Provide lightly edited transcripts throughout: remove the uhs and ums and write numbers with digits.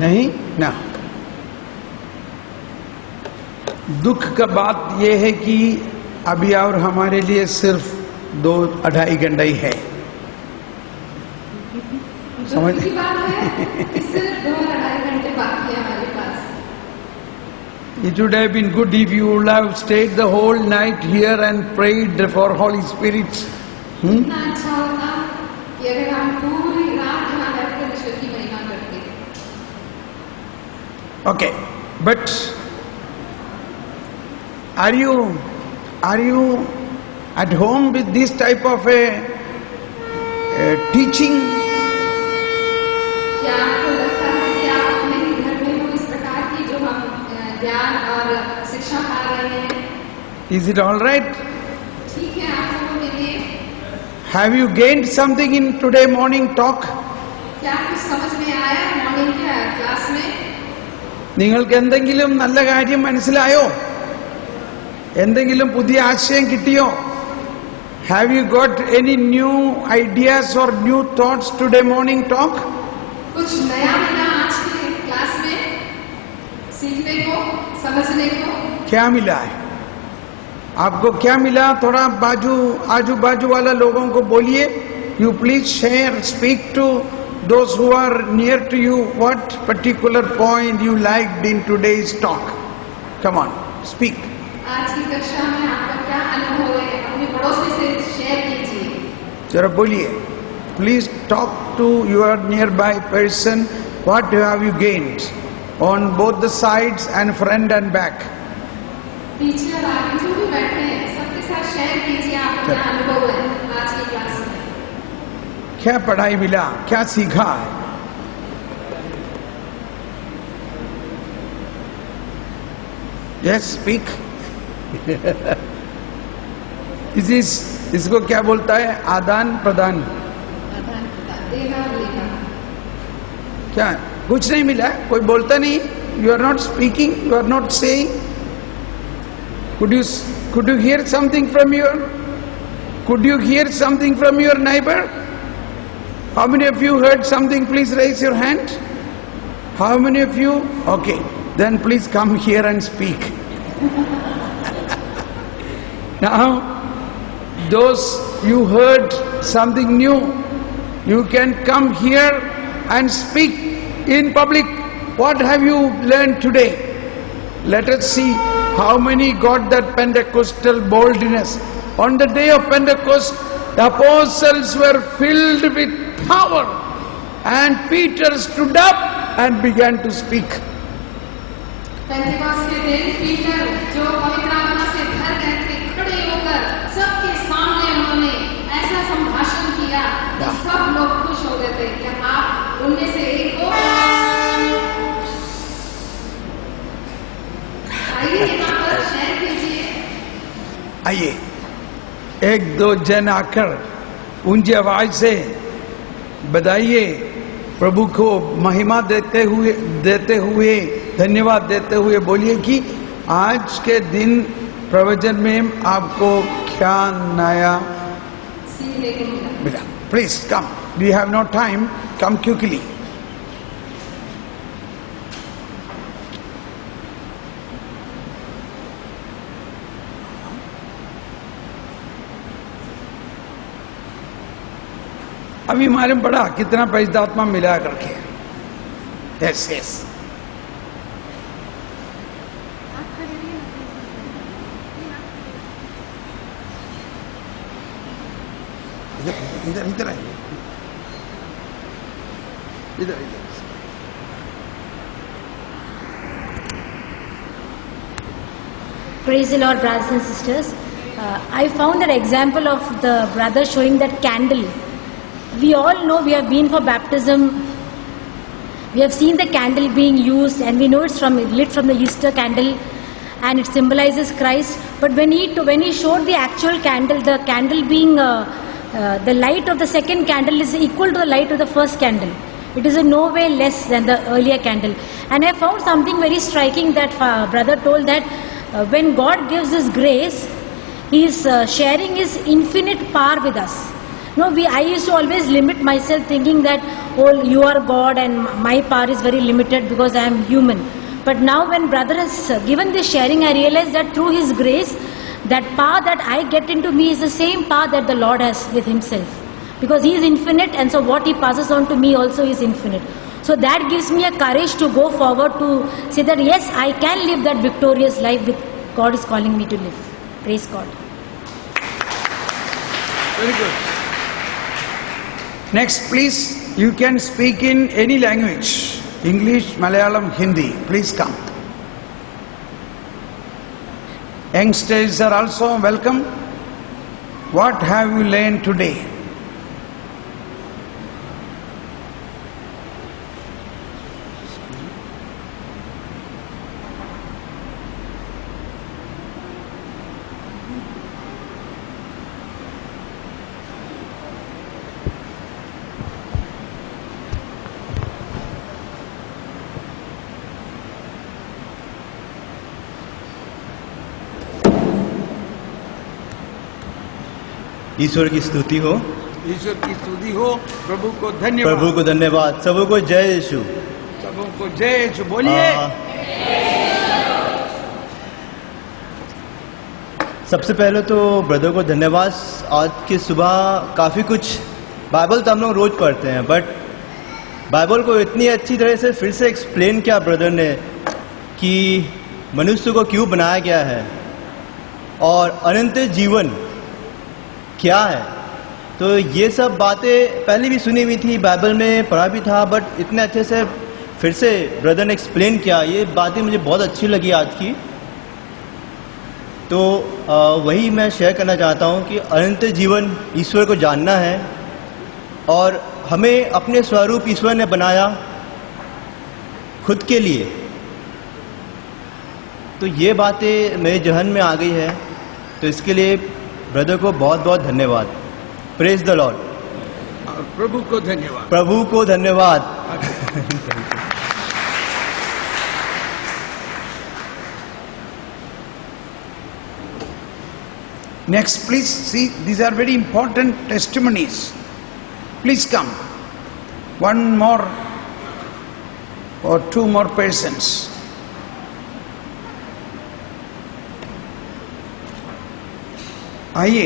नहीं ना। दुख का बात यह है कि अभी और हमारे लिए सिर्फ 2-2.5 घंटा ही है। समझ की बात है कि सिर्फ 2-2.5 घंटे बाकी है हमारे पास। It would have been good if you would have stayed the whole night here and prayed for Holy Spirit. इतना अच्छा होता कि अगर हम पूरी रात यहाँ बैठकर ईश्वर की महिमा करते। Okay, but are you at home with this type of a teaching? क्या आपको लगता है कि आप अपने घर में हो इस प्रकार की जो हम ज्ञान और शिक्षा पा रहे हैं? Is it all right? ठीक है आप लोगों के लिए। Have you gained something in today morning talk? क्या कुछ समझ में आया मॉर्निंग क्लास में? നിങ്ങൾക്ക് എന്തെങ്കിലും നല്ല കാര്യം മനസ്സിലായോ? എന്തെങ്കിലും പുതിയ ആശയം കിട്ടിയോ? Have you got any new ideas or new thoughts today morning talk? कुछ नया मिला आज की क्लास में सीखने को, समझने को? क्या मिला है आपको? क्या मिला? थोड़ा आजू बाजू वाला लोगों को बोलिए। You please share, speak to those who are near to you. What particular point you liked in today's talk? Come on, speak. आज की कक्षा में आपका क्या अनुभव है? अपने पड़ोसी से शेयर कीजिए। जरा बोलिए। Please talk to your nearby person. What have you gained on both the sides and front and back? पीछे और आगे जो भी बैठे हैं सबके साथ शेयर कीजिए आप अपना अनुभव है आज की क्लास में। क्या पढ़ाई मिला? क्या सीखा है? Yes, speak. इसको क्या बोलता है? आदान प्रदान। क्या कुछ नहीं मिला? कोई बोलता नहीं? You are not speaking, you are not saying. Could you hear something from your neighbor? How many of you heard something? Please raise your hand. How many of you? Okay, then please come here and speak. Now, those you heard something new, you can come here and speak in public. What have you learned today? Let us see how many got that Pentecostal boldness. On the day of Pentecost, the apostles were filled with power, and Peter stood up and began to speak. Pentecost के दिन Peter जो पवित्र आत्मा से भर गए थे खड़े होकर सबके सामने उन्होंने ऐसा संभाषण किया कि सब लोग खुश हो गए थे। क्या आप उनमें से एक हो? आइए यहाँ पर शेयर कीजिए। आइए 1-2 जन आकर ऊंची आवाज से बधाइए, प्रभु को महिमा देते हुए धन्यवाद देते हुए बोलिए कि आज के दिन प्रवचन में आपको क्या नया मिला। Please come, we have no time, come quickly. अभी मालूम पड़ा कितना परिशुद्धात्मा मिला करके। यस यस, इधर इधर आइए, इधर इधर। Praise the Lord, brothers and sisters. I found an example of the brother showing that candle. We all know, we have been for baptism. We have seen the candle being used, and we know it's lit from the Easter candle, and it symbolizes Christ. But when he showed the actual candle, the candle being the light of the second candle is equal to the light of the first candle. It is in no way less than the earlier candle. And I found something very striking that brother told that when God gives His grace, He is sharing His infinite power with us. No, I used to always limit myself thinking that, oh, you are God and my power is very limited because I am human. But now when brother has given this sharing, I realize that through his grace, that power that I get into me is the same power that the Lord has with himself. Because he is infinite, and so what he passes on to me also is infinite. So that gives me a courage to go forward to say that yes, I can live that victorious life that God is calling me to live. Praise God. Very good. Next, please, you can speak in any language. English, Malayalam, Hindi. Please come. Youngsters are also welcome. What have you learned today? ईश्वर की स्तुति हो, ईश्वर की स्तुति हो, प्रभु को धन्यवाद, प्रभु को धन्यवाद, सबों को जय यीशु, सबों को जय यीशु बोलिए। सबसे पहले तो ब्रदर को धन्यवाद। आज की सुबह काफ़ी कुछ बाइबल तो हम लोग रोज पढ़ते हैं, बट बाइबल को इतनी अच्छी तरह से फिर से एक्सप्लेन किया ब्रदर ने कि मनुष्य को क्यों बनाया गया है और अनंत जीवन क्या है। तो ये सब बातें पहले भी सुनी हुई थी, बाइबल में पढ़ा भी था, बट इतने अच्छे से फिर से ब्रदर ने एक्सप्लेन किया। ये बातें मुझे बहुत अच्छी लगी आज की। तो वही मैं शेयर करना चाहता हूँ कि अनंत जीवन ईश्वर को जानना है और हमें अपने स्वरूप ईश्वर ने बनाया खुद के लिए। तो ये बातें मेरे जहन में आ गई है, तो इसके लिए ब्रदर को बहुत बहुत धन्यवाद। Praise the lord. प्रभु को धन्यवाद, प्रभु को धन्यवाद। Next, please see, these are very important testimonies. Please come. One more or two more persons. आइए।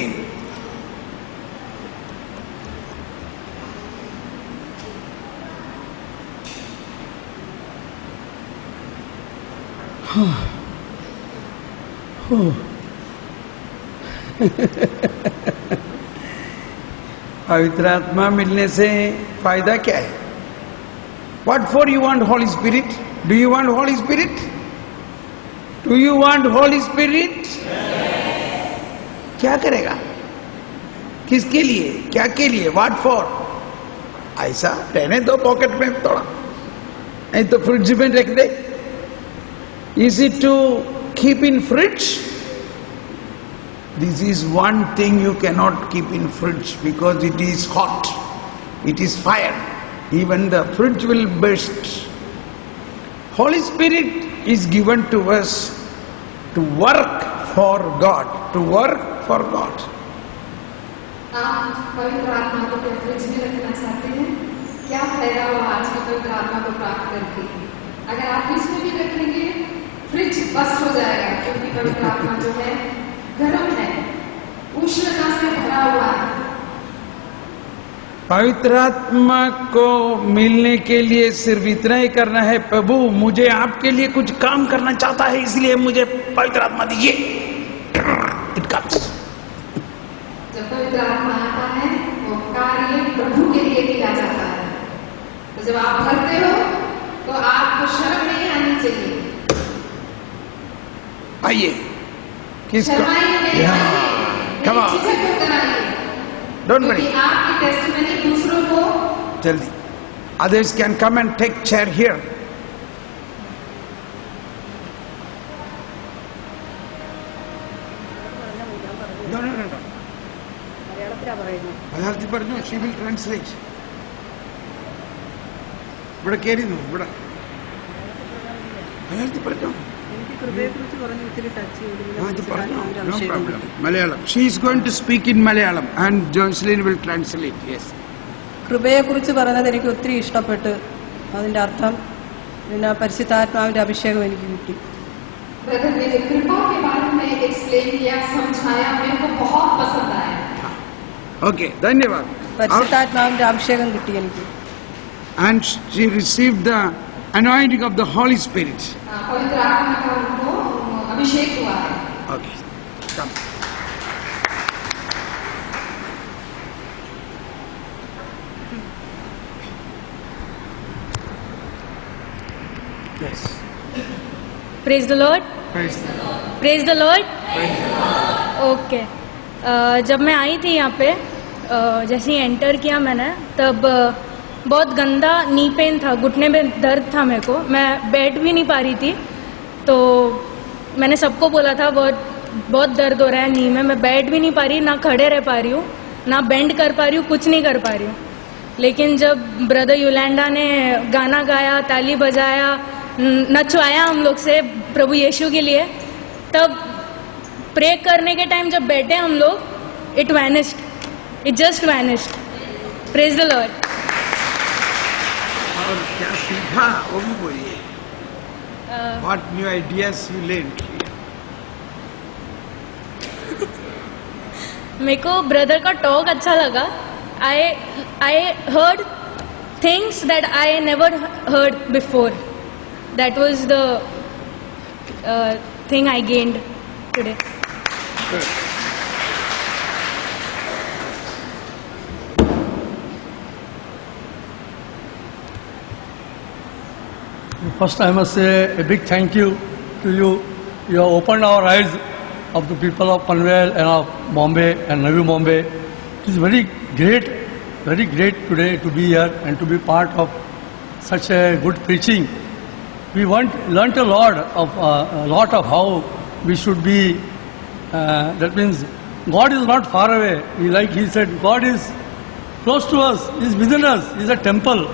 पवित्र आत्मा मिलने से फायदा क्या है? What for you want Holy Spirit? Do you want Holy Spirit? Do you want Holy Spirit? क्या करेगा? किसके लिए? क्या के लिए? What for? ऐसा रहने दो पॉकेट में थोड़ा, नहीं तो फ्रिज में रख दे। Is it to keep in fridge? This is one thing you cannot keep in fridge because it is hot, it is fire. Even the fridge will burst. Holy Spirit is given to us to work for God, to work for God. आप पवित्र आत्मा को fridge में रखना चाहते हैं? क्या फायदा हुआ आज की पवित्र आत्मा को प्राप्त करके? अगर आप फ्रिज में भी रखेंगे, फ्रिज बस्ट हो जाएगा, क्योंकि पवित्र आत्मा जो है गर्म है, उष्णता से भरा हुआ है। पवित्र आत्मा को मिलने के लिए सिर्फ इतना ही करना है, प्रभु मुझे आपके लिए कुछ काम करना चाहता है, इसलिए मुझे पवित्र आत्मा दीजिए। It comes. जब पवित्र आत्मा आता है, वो कार्य प्रभु के लिए किया जाता है। तो जब आप भरते हो, तो आपको शर्म नहीं आनी चाहिए। आइए, किसको? शर्माइए नहीं, come on. झिझक होकर आइए। Don't worry. क्योंकि आपकी टेस्टिमनी दूसरों को जल्दी। Others can come and take chair here. No. മലയാളത്തിൽ പറഞ്ഞു, she will translate. ഇവിടെ കേറിയിരുന്നു, ഇവിടെ മലയാളത്തിൽ പറഞ്ഞു. എനിക്ക് കൃപയെക്കുറിച്ച് പറഞ്ഞ് ഒത്തിരി ടച്ച് ചെയ്തു. No problem. Malayalam. She is going to speak in Malayalam and Jocelyn will translate. Yes. കൃപയെക്കുറിച്ച് പറഞ്ഞത് എനിക്ക് ഒത്തിരി ഇഷ്ടപ്പെട്ട്. അതിൻ്റെ അർത്ഥം പിന്നെ പരിശുദ്ധാത്മാവിൻ്റെ അഭിഷേകം എനിക്ക് കിട്ടി. ब्रदर ने जो कृपा के बारे में एक्सप्लेन किया, समझाया, मेरे को बहुत पसंद आया. Okay, धन्यवाद. പരിശുദ്ധാത്മാവിൻ്റെ അഭിഷേകം കിട്ടി എനിക്ക്. And she received the anointing of the Holy Spirit. पवित्र आत्मा का उनको अभिषेक हुआ है. Okay, come. Yes. Praise the Lord. Praise the Lord. Praise the Lord. Praise the Lord. Okay जब मैं आई थी यहाँ पे जैसे ही एंटर किया मैंने तब बहुत गंदा नी पेन था, घुटने में दर्द था मेरे को, मैं बैठ भी नहीं पा रही थी. तो मैंने सबको बोला था बहुत दर्द हो रहा है नी में, मैं बैठ भी नहीं पा रही, ना खड़े रह पा रही हूँ, ना बेंड कर पा रही हूँ, कुछ नहीं कर पा रही हूँ. लेकिन जब ब्रदर युलैंडा ने गाना गाया, ताली बजाया, नचवाया हम लोग से प्रभु यीशु के लिए, तब प्रे करने के टाइम जब बैठे हम लोग, it vanished, it just vanished. Praise the Lord. और क्या सीखा वो भी बोलिए. What new ideas you learned here? मेरे को ब्रदर का टॉक अच्छा लगा. I heard things that I never heard before. That was the thing I gained today. Good. First, I must say a big thank you to you. You have opened our eyes of the people of Panvel and of Bombay and Navi Bombay. It is very great today to be here and to be part of such a good preaching. We learnt a lot of how we should be. That means God is not far away. Like he said, God is close to us. He is within us. He is a temple.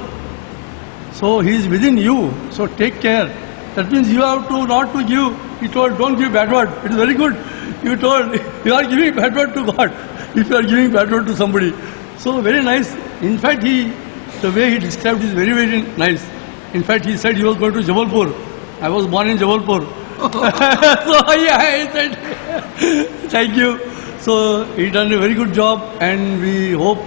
So he is within you. So take care. That means you have to not to give. He told, don't give bad word. It is very good. You told, you are giving bad word to God if you are giving bad word to somebody. So very nice. In fact, the way he described is very, very nice. In fact, he said he was going to Jabalpur. I was born in Jabalpur. So yeah, he said, thank you. So he done a very good job, and we hope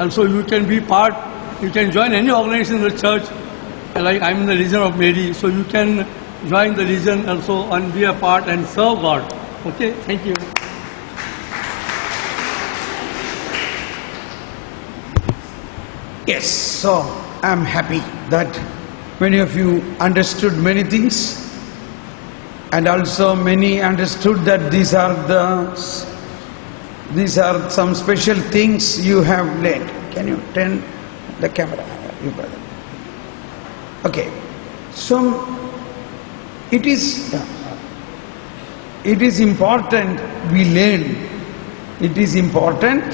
also you can be part. You can join any organization in the church. Like I'm in the Legion of Mary, so you can join the Legion also and be a part and serve God. Okay, thank you. Yes, so I'm happy that many of you understood many things, and also many understood that these are some special things you have learned. Can you turn the camera, you brother? Okay, so it is important we learn. It is important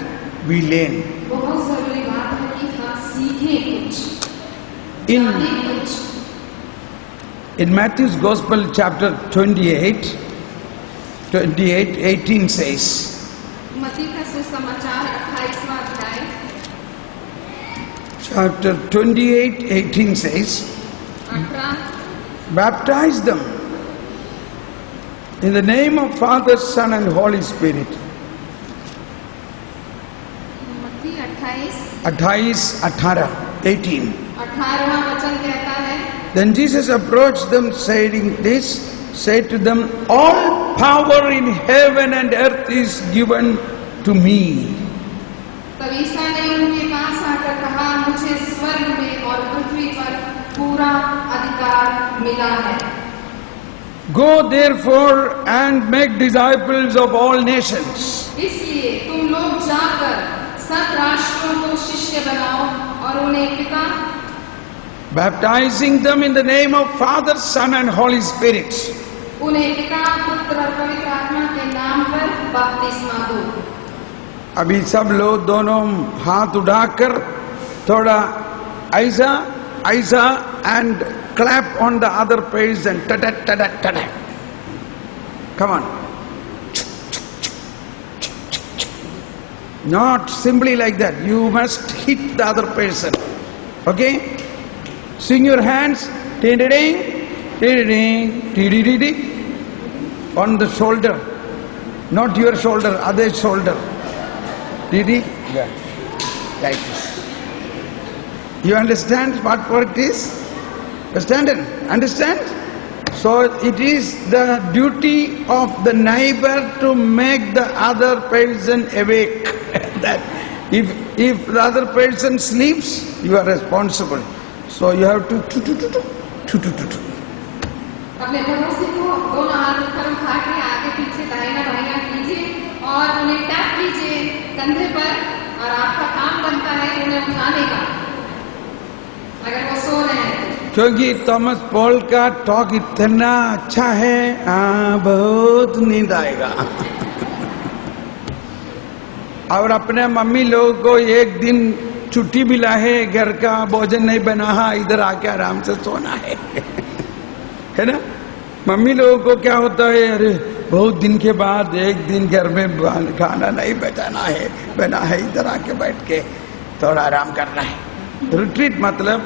we learn. बहुत जरूरी बात है कि हम सीखें कुछ, In जानें कुछ. In Matthew's Gospel, chapter 28, 18 says, मत्ती का सुसमाचार 28वां अध्याय, chapter 28, 18 says, 18 baptize them in the name of Father, Son and Holy Spirit. मत्ती 28 18. 18वां वचन कहता है, Then Jesus approached them, saying this, said to them, all power in heaven and earth is given to me. तब ईसा ने उनके पास आकर कहा, मुझे स्वर्ग में और पृथ्वी पर पूरा अधिकार मिला है. Go therefore and make disciples of all nations. इसलिए तुम लोग जाकर सब राष्ट्रों को शिष्य बनाओ और उन्हें पिता, Baptizing them in the name of Father, Son and Holy Spirit. उन्हें पिता, पुत्र और पवित्र आत्मा के नाम पर बपतिस्मा दो. अभी सब लोग दोनों हाथ उठाकर थोड़ा ऐसा and clap on the other page and tada tada tada. Come on. Not simply like that. You must hit the other person. Okay? Swing your hands. Ding-ding, ding-ding, ding-ding, on the shoulder. Not your shoulder, other shoulder. Didi? Yeah. Like this. You understand what word is? Understand? So it is the duty of the neighbor to make the other person awake. That if the other person sleeps, you are responsible. So you have to. अपने पड़ोसी को दोनों हाथ ऊपर उठा के आगे पीछे दाहिना बायां कीजिए और उन्हें टैप कीजिए कंधे पर और आपका काम बनता है उन्हें उठाने का अगर वो सो रहे हैं। क्योंकि थॉमस पॉल का टॉक इतना अच्छा है, बहुत नींद आएगा। और अपने मम्मी लोगों को एक दिन छुट्टी मिला है, घर का भोजन नहीं बना है, इधर आके आराम से सोना है ना। मम्मी लोगों को क्या होता है, अरे बहुत दिन के बाद एक दिन घर में खाना नहीं बना है, इधर आके बैठ के थोड़ा आराम करना है। रिट्रीट मतलब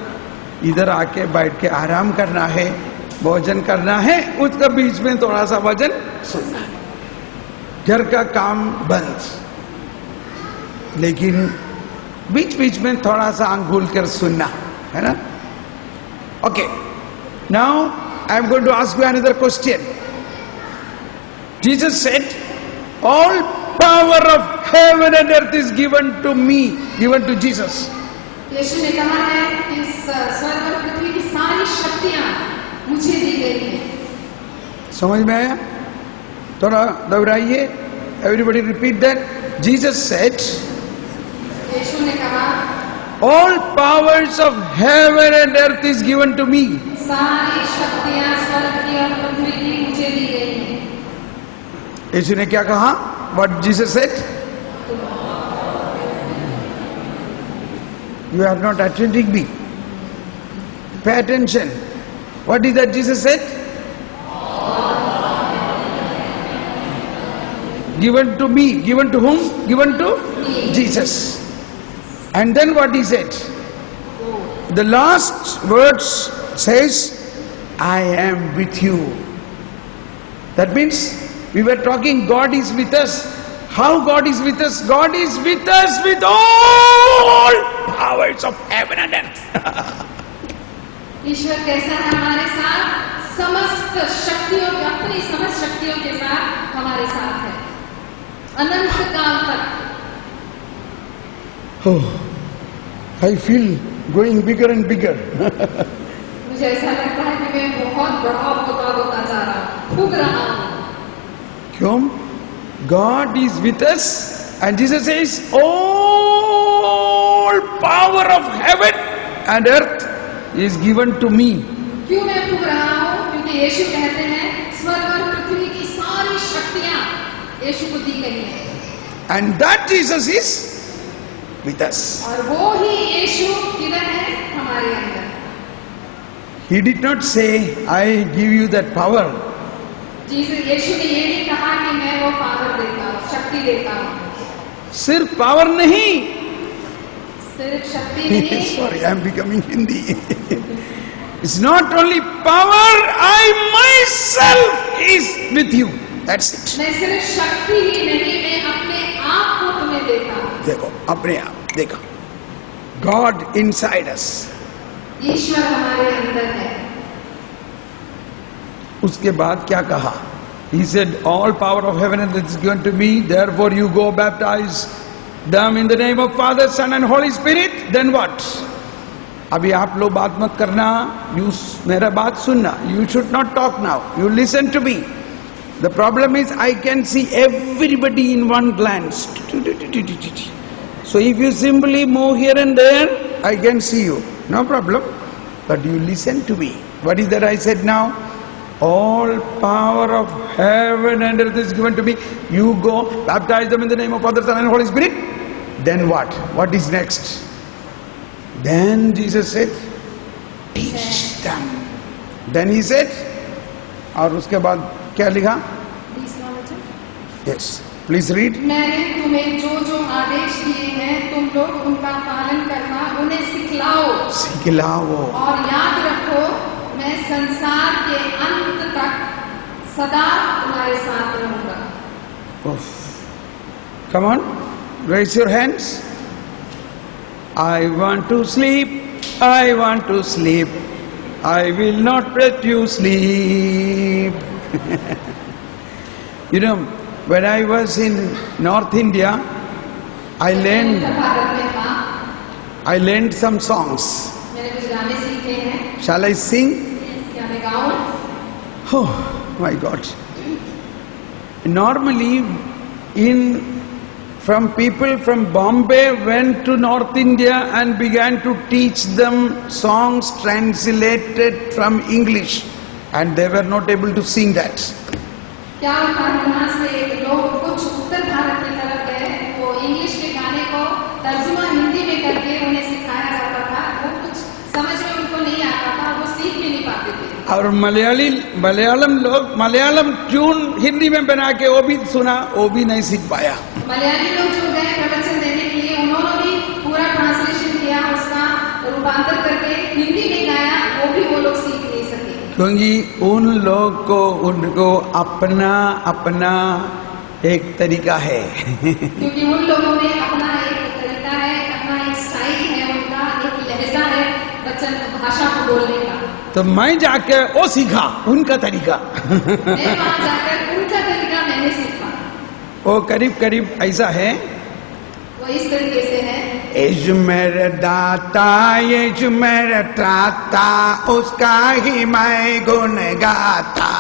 इधर आके बैठ के आराम करना है, भोजन करना है, उसके बीच में थोड़ा सा भजन सुनना है, घर का काम बंद, लेकिन बीच बीच में थोड़ा सा आंख खोल कर सुनना है ना। Okay, now I am going to ask you another question. Jesus said all power of heaven and earth is given to me, given to Jesus. यीशु ने कहा है कि स्वर्ग और पृथ्वी की सारी शक्तियां मुझे दी गई हैं। समझ में आया? थोड़ा दोहराइए। Everybody repeat that. Jesus said यीशु ने कहा all powers of heaven and earth is given to me. सारी शक्तियां स्वर्ग की और पृथ्वी की मुझे दी गई हैं। यीशु ने क्या कहा? What Jesus said? You are not attending me. Pay attention. What is that Jesus said? Given to me. Given to whom? Given to Jesus. And then what he said? The last words says, I am with you. That means we were talking God is with us. How God is with us? God is with us with all powers of heaven and earth. ईश्वर कैसा है हमारे साथ? समस्त शक्तियों के, अपनी समस्त शक्तियों के साथ हमारे साथ है अनंत काल तक। Oh, I feel going bigger and bigger. मुझे ऐसा लगता है कि मैं बहुत बड़ा होता जा रहा हूँ, फूक रहा हूँ। क्यों? God is with us, and Jesus says, all power of heaven and earth is given to me. क्यों मैं फूक रहा हूँ? क्योंकि यीशु कहते हैं स्वर्ग और पृथ्वी की सारी शक्तियाँ यीशु को दी गई हैं। And that Jesus is with us. और वो ही यीशु किधर है? हमारे अंदर। He did not say, I give you that power. यीशु ने ये नहीं कहा कि मैं वो पावर देता हूँ, शक्ति देता हूँ। सिर्फ पावर नहीं। सिर्फ शक्ति नहीं। Sorry, I am becoming Hindi. It's not only power, I myself is with you. That's it. मैं सिर्फ शक्ति ही नहीं, मैं अपने आप को तुम्हें देता हूँ। देखो, अपने आप देखो। God inside us. ईश्वर हमारे अंदर है। उसके बाद क्या कहा? He said, all power of heaven and earth is given to me. Therefore you go baptize them in the name of Father, Son and Holy Spirit. Then what? अभी आप लोग बात मत करना, मेरा बात सुनना. You should not talk now. You listen to me. The problem is I can see everybody in one glance. So if you simply move here and there, I can see you. No problem. But you listen to me. What is that I said now? All power of heaven and earth is given to me. You go, baptize them in the name of Father, Son and Holy Spirit. Then what? What is next? Then Jesus said, teach them. Then he said, और उसके बाद क्या लिखा? Be Yes, please read. मैंने तुम्हें जो जो आदेश दिए हैं तुम लोग उनका पालन करना उन्हें सिखलाओ सिखलाओ। और याद रखो मैं संसार के अंत तक सदा तुम्हारे साथ रहूंगा। Oof. Come on, raise your hands. I want to sleep, I want to sleep. I will not let you sleep. You know, when I was in North India, I learned some songs. मैंने कुछ गाने सीखे हैं। Shall I sing? क्या मैं गाऊं? Oh my God. Normally, from people from Bombay went to North India and began to teach them songs translated from English, and they were not able to sing that. क्या होता है वहाँ से लोग कुछ उत्तर भारत की तरफ गए, वो इंग्लिश के गाने को तर्जुमा हिंदी में करके उन्हें सिखाया जाता था। वो कुछ समझ में उनको नहीं आता था, वो सीख भी नहीं पाते थे। और मलयालम लोग मलयालम ट्यून हिंदी में बना के वो भी सुना, वो भी नहीं सीख पाया। मलयाली लोग जो गए प्रवचन देने के लिए, उन्होंने भी पूरा ट्रांसलेशन किया, उसका रूपांतर करके हिंदी में गाया, वो भी वो लोग सीख नहीं सके। क्योंकि उनको अपना अपना एक तरीका है। क्योंकि उन लोगों में अपना एक तरीका है, अपना एक स्टाइल है, उनका एक लहजा है वचन भाषा को बोलने का। तो मैं जाकर वो सीखा उनका तरीका। मैं वहाँ जाकर उनका तरीका मैंने सीखा। वो करीब करीब ऐसा है, वो इस तरीके से है। यीशु मेरा दाता, यीशु मेरा त्राता, उसका ही मैं गुण गाता।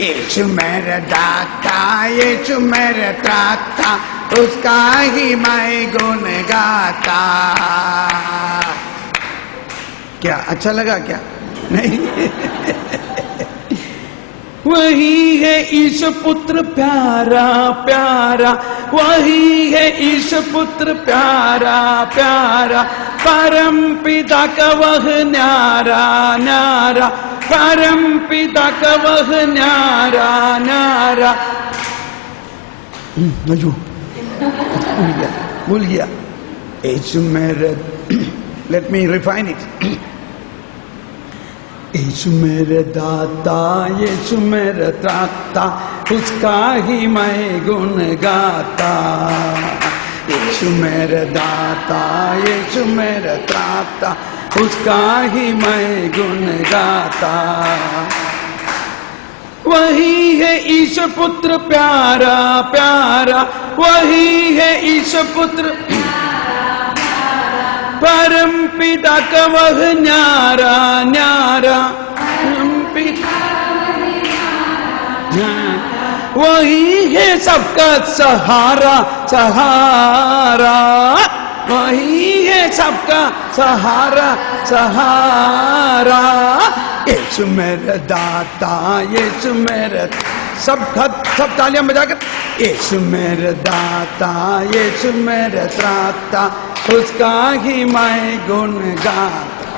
यीशु मेरा दाता, यीशु मेरा त्राता, उसका ही मैं गुण गाता। क्या अच्छा लगा क्या? नहीं। वही है ईश पुत्र प्यारा प्यारा, वही है ईश पुत्र प्यारा प्यारा, परम पिता का वह न्यारा न्यारा, परम पिता का वह न्यारा न्यारा। भूल गया। ईश मेरे, लेट मी रिफाइन इट। यीशु मेरे दाता, यीशु मेरा त्राता, उसका ही मैं गुण गाता। यीशु मेरा दाता, यीशु मेरा त्राता, उसका ही मैं गुण गाता। वही है ईश पुत्र प्यारा प्यारा, वही है ईश पुत्र परम पिता का वह न्यारा न्यारा, वही है सबका सहारा सहारा, वही है सबका सहारा सहारा। यीशु मेरा दाता, यीशु मेरा, सब तालियां बजाकर, यीशु मेरा दाता, यीशु मेरा त्राता, उसका ही मैं गुण गाता।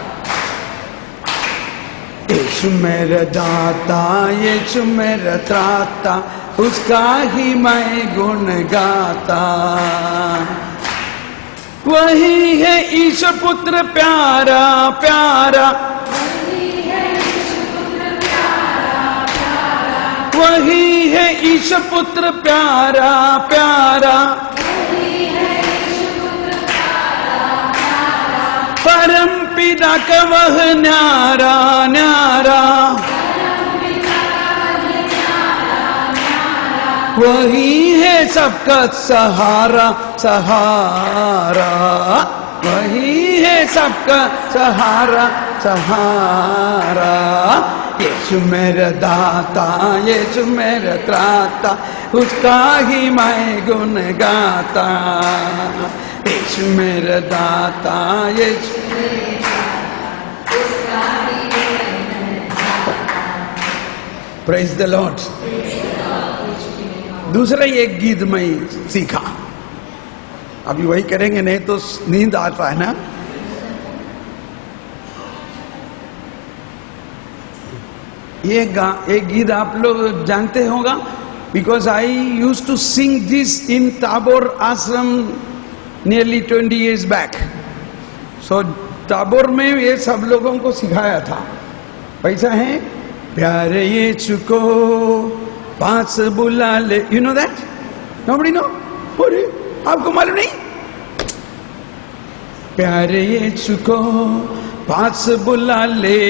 यीशु मेरा दाता, यीशु मेरा त्राता, उसका ही मैं गुण गाता। वही है ईश पुत्र प्यारा प्यारा, वही है ईश पुत्र प्यारा प्यारा, परम पिता का वह न्यारा न्यारा, वही है सबका सहारा सहारा, वही है सबका सहारा सहारा। यीशु मेरा दाता, यीशु मेरा त्राता, उसका ही मैं गुण गाता। यीशु मेरा दाता, यीशु प्रेज द लॉर्ड। दूसरा एक गीत मैं सीखा, अभी वही करेंगे, नहीं तो नींद आता है ना। एक गीत आप लोग जानते होगा, because I used to sing this in Tabor Ashram nearly 20 years back. So Tabor में ये सब लोगों को सिखाया था. पैसा है प्यारे ये चुको पांच बुला ले. You know that? Nobody know? अरे आपको मालूम नहीं? प्यारे ये चुको पांच बुला ले,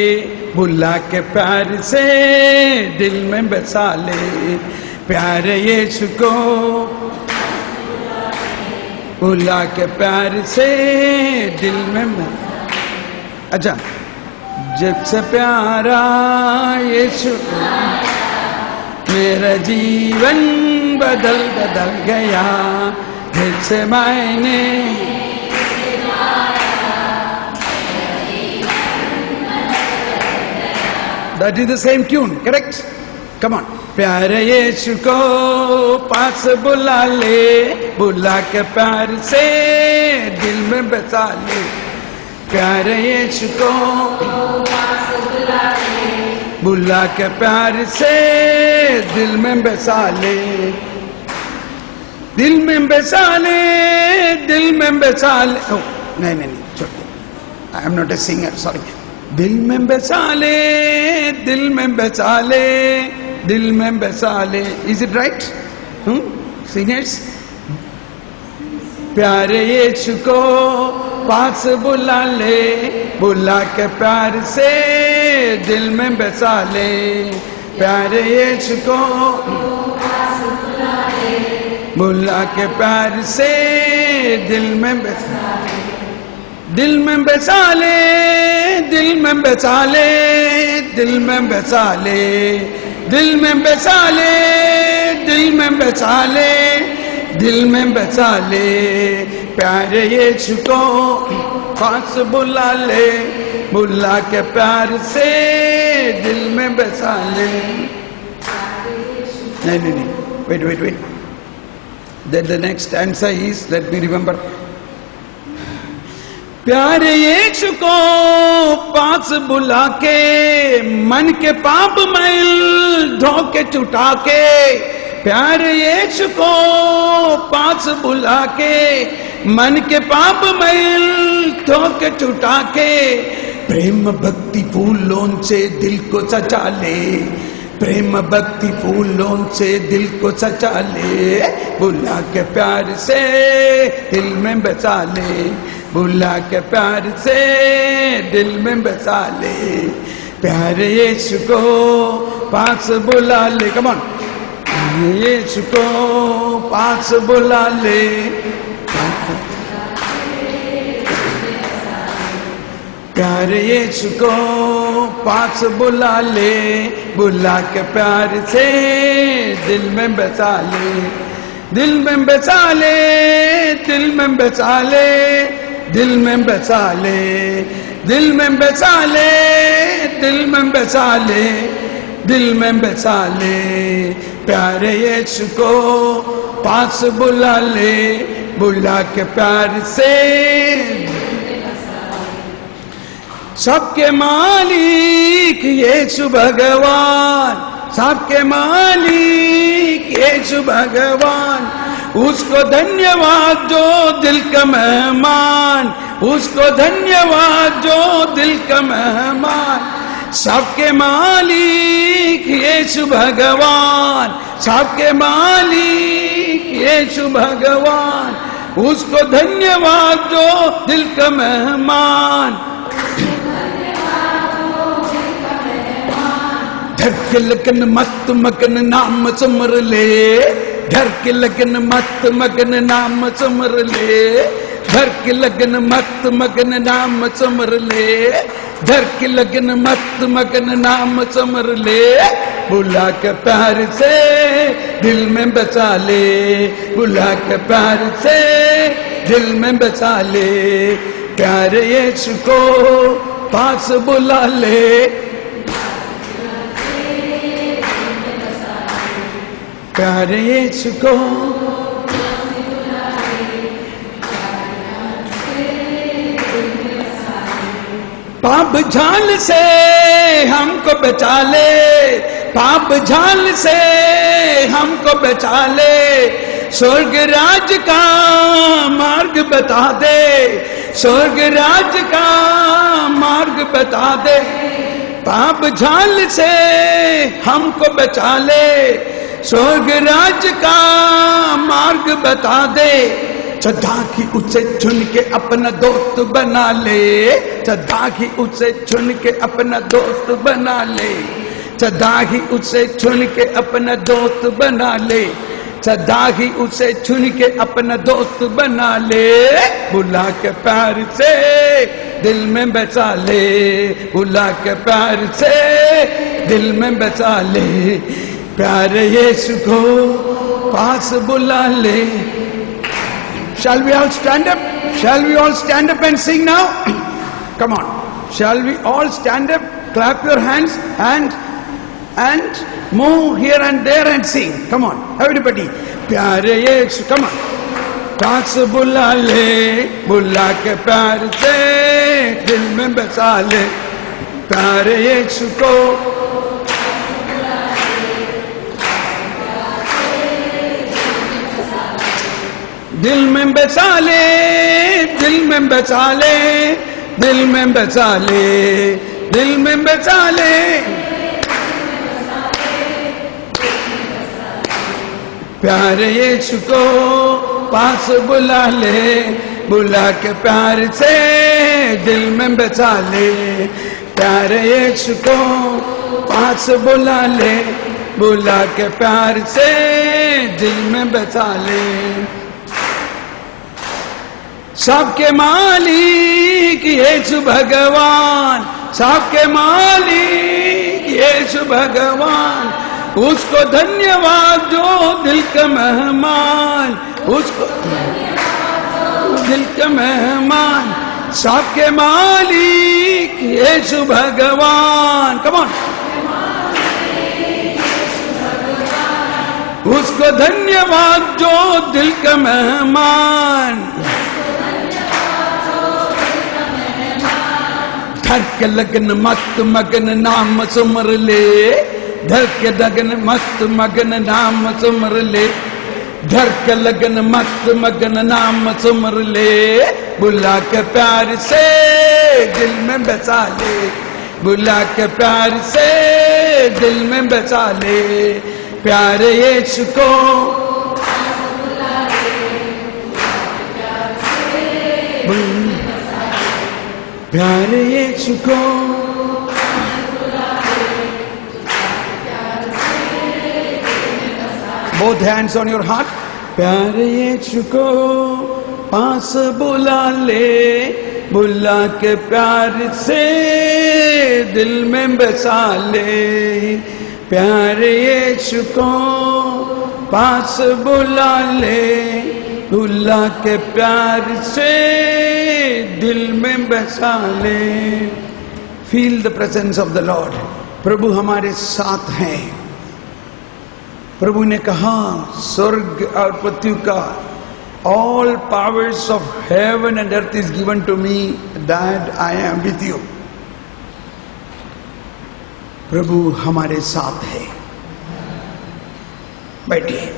बुला के प्यार से दिल में बसा ले. प्यारे ये चुको बुला के प्यार से दिल में. अच्छा, जब से प्यारा यीशु मेरा जीवन बदल गया, जब से मैंने That is the same tune, correct? Come on. प्यारे यीशु को पास बुला ले, बुला के प्यार से दिल में बसा ले. प्यारे यीशु को बुला के प्यार से दिल में बसा ले. दिल में बसा ले, दिल में बसा ले. Oh, नहीं, छोड़िए. I am not a singer, sorry. दिल में बसा ले, दिल में बसा ले, दिल में बसा ले. Is it right? Singers? प्यारे यीशु को पास बुला ले, बुला के प्यार से दिल में बसा ले. प्यारे यीशु को बुला के प्यार से दिल में बसा ले. दिल में बसा ले, दिल में बसा ले, दिल में बसा ले. दिल में बसा ले, दिल में बसा ले, दिल में बसा ले. प्यारे यीशु को पास बुला ले, बुला के प्यार से दिल में बसा ले. नहीं. Wait. Then the next answer is, let me remember. प्यारे यीशु को पास बुला के, मन के पाप मैल धो के छुटा के. प्यारे यीशु को पास बुला के, मन के पाप मैल धो के छुटा के. प्रेम भक्ति फूलों से दिल को सजा ले, प्रेम भक्ति फूलों से दिल को सजा ले. बुला के प्यार से दिल में बसा ले, बुला के प्यार से दिल में बसा ले. प्यारे यीशु को पास बुला ले. Come on. यीशु को पास बुला ले. प्यारे यीशु को पास बुला ले, बुला के प्यार से दिल में बसा ले. दिल में बसा ले, दिल में बसा ले, दिल में बसा ले. दिल में बसा ले, दिल में बसा ले, दिल में बसा ले. प्यारे यीशु को पास बुला ले, बुला के प्यार से. सबके मालिक यीशु भगवान, सबके मालिक यीशु भगवान. उसको धन्यवाद जो दिल का मेहमान, उसको धन्यवाद जो दिल का मेहमान. सबके मालिक यीशु भगवान, सबके मालिक यीशु भगवान. उसको धन्यवाद जो दिल का मेहमान. डर के लगन मत मगन नाम सुमर ले, डर के लगन मत मगन नाम सुमर ले. डर के लगन मत मगन नाम सुमर ले, डर के लगन मत मगन नाम सुमर ले. बुला के प्यार से दिल में बसा ले, बुला के प्यार से दिल में बसा ले. प्यारे यीशु को पास बुला ले. प्यारे यीशु को पाप झाल से हमको बचा ले, पाप झाल से हमको बचा ले, स्वर्ग राज का मार्ग बता दे, स्वर्ग राज का मार्ग बता दे। पाप झाल से हमको बचा ले, स्वर्ग राज का मार्ग बता दे। श्रद्धा की उसे चुन के अपना दोस्त बना ले, श्रद्धा की उसे चुन के अपना दोस्त बना ले, श्रद्धा की उसे चुन के अपना दोस्त बना ले, श्रद्धा की उसे चुन के अपना दोस्त बना ले। बुला के प्यार से दिल में बसा ले, बुला के प्यार से दिल में बसा ले, प्यारे यीशु को पास बुला ले। Shall we all stand up? Shall we all stand up and sing now? Come on. Shall we all stand up, clap your hands and move here and there and sing? Come on, everybody. प्यारे यीशु, come on. पास बुला ले, बुला के प्यार से दिल में बसा ले, प्यारे यीशु को दिल में बसा ले, दिल में बसा ले, दिल में बसा ले, दिल में बसा ले। प्यारे यीशु को पास बुला ले, बुला के प्यार से दिल में बसा ले, प्यारे यीशु को पास बुला ले, बुला के प्यार से दिल में बसा ले। सबके मालिक यीशु भगवान, सबके मालिक यीशु भगवान, उसको धन्यवाद जो दिल का मेहमान, उसको दिल का मेहमान। सबके मालिक यीशु भगवान, कम ऑन, उसको धन्यवाद जो दिल का मेहमान। धर के लगन मस्त मगन नाम सुमर ले, धर के लगन मस्त मगन नाम सुमर ले, धर के लगन मस्त मगन नाम सुमर ले, बुला के प्यार से दिल में बसा ले, बुला के प्यार से दिल में बसा ले, प्यारे यीशु को प्यारे यीशु को both hands on your heart। प्यारे यीशु को पास बुला ले, बुला के प्यार से दिल में बसा ले, प्यारे यीशु को पास बुला ले, बुला के प्यार से दिल में बसा ले। Feel the presence of the lord. प्रभु हमारे साथ हैं। प्रभु ने कहा स्वर्ग और पृथ्वी का all powers of heaven and earth is given to me, that I am with you. प्रभु हमारे साथ है। बैठिए।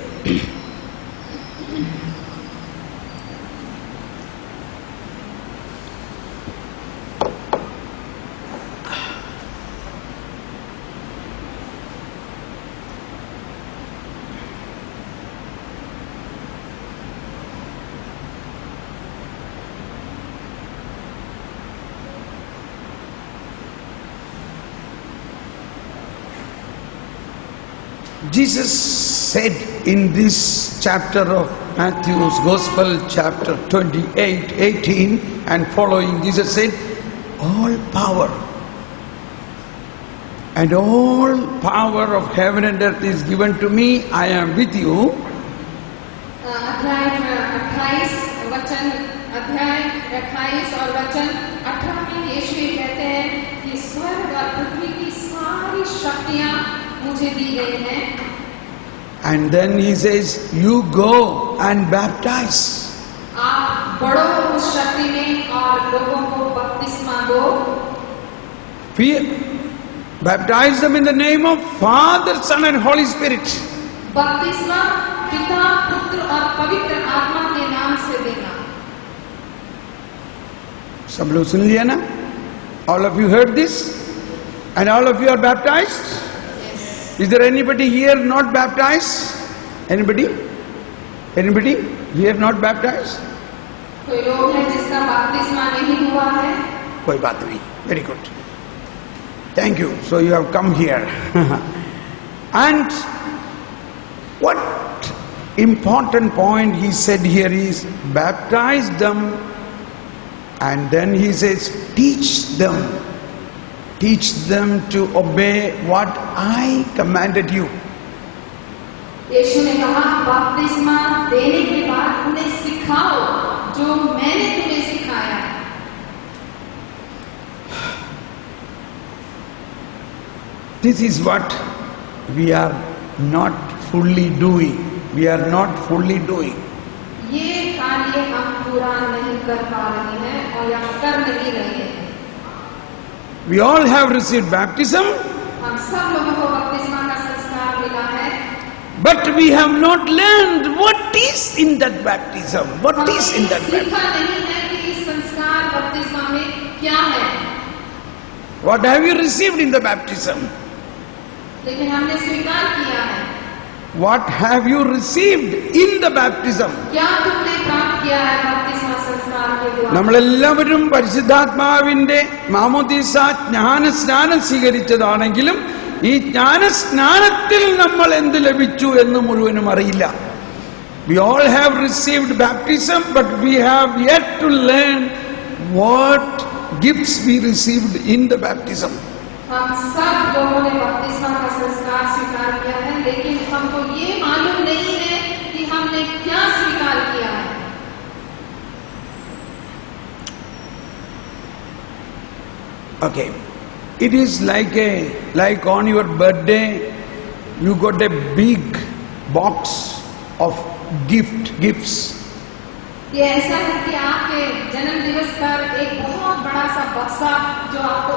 Jesus said in this chapter of Matthew's Gospel, chapter 28, 18 and following, Jesus said, all power and all power of heaven and earth is given to me, I am with you. अध्याय 28 वचन, अध्याय 28 और वचन 18 में यीशु ये कहते हैं कि स्वर्ग और पृथ्वी की सारी शक्तियां मुझे दी गई हैं। And then he says, you go and baptize. आप बढ़ो उस शक्ति में और लोगों को बपतिस्मा दो। Baptize them in the name of Father, Son and Holy Spirit. बपतिस्मा पिता पुत्र और पवित्र आत्मा के नाम से देना। सब लोग सुन लिया ना? All of you heard this? And all of you are baptized? Yes. Is there anybody here not baptized? Anybody? Anybody here not baptized? कोई लोग हैं जिसका बपतिस्मा नहीं हुआ है? कोई बात नहीं. Very good. Thank you. So you have come here. And what important point he said here is baptize them, and then he says teach them to obey what I commanded you. यीशु ने कहा बपतिस्मा देने के बाद उन्हें सिखाओ जो मैंने तुम्हें सिखाया। This is what we are not fully doing. We are not fully doing. ये कार्य हम पूरा नहीं कर पा रहे हैं और या कर नहीं रहे हैं। We all have received baptism, हम सब लोगों को बपतिस्मा का संस्कार मिला है, but we have not learned what is in that baptism. What is in that baptism? सीखा नहीं है कि इस संस्कार बपतिस्मा में क्या है। What have you received in the baptism? लेकिन हमने स्वीकार किया है। What have you received in the baptism? क्या तुमने प्राप्त किया है बपतिस्मा संस्कार के द्वारा? നമ്മളെല്ലാവരും പരിശുദ്ധാത്മാവിന്റെ മാമോദീസ ജ്ഞാനസ്നാനം സ്വീകരിച്ചതാണെങ്കിലും ഈ ജ്ഞാനസ്നാനത്തിൽ നമ്മൾ എന്ത് ലഭിച്ചു എന്ന് മുഴുവനും അറിയില്ല. We all have received baptism, but we have yet to learn what gifts we received in the baptism. हम सब लोगों ने बपतिस्मा का संस्कार स्वीकार किया है, लेकिन हमको ये मालूम नहीं है कि हमने क्या स्वीकार किया है। Okay, it is like on your birthday, you got a big box of gifts. ये ऐसा है कि आपके जन्म दिवस पर एक बहुत बड़ा सा बक्सा जो आपको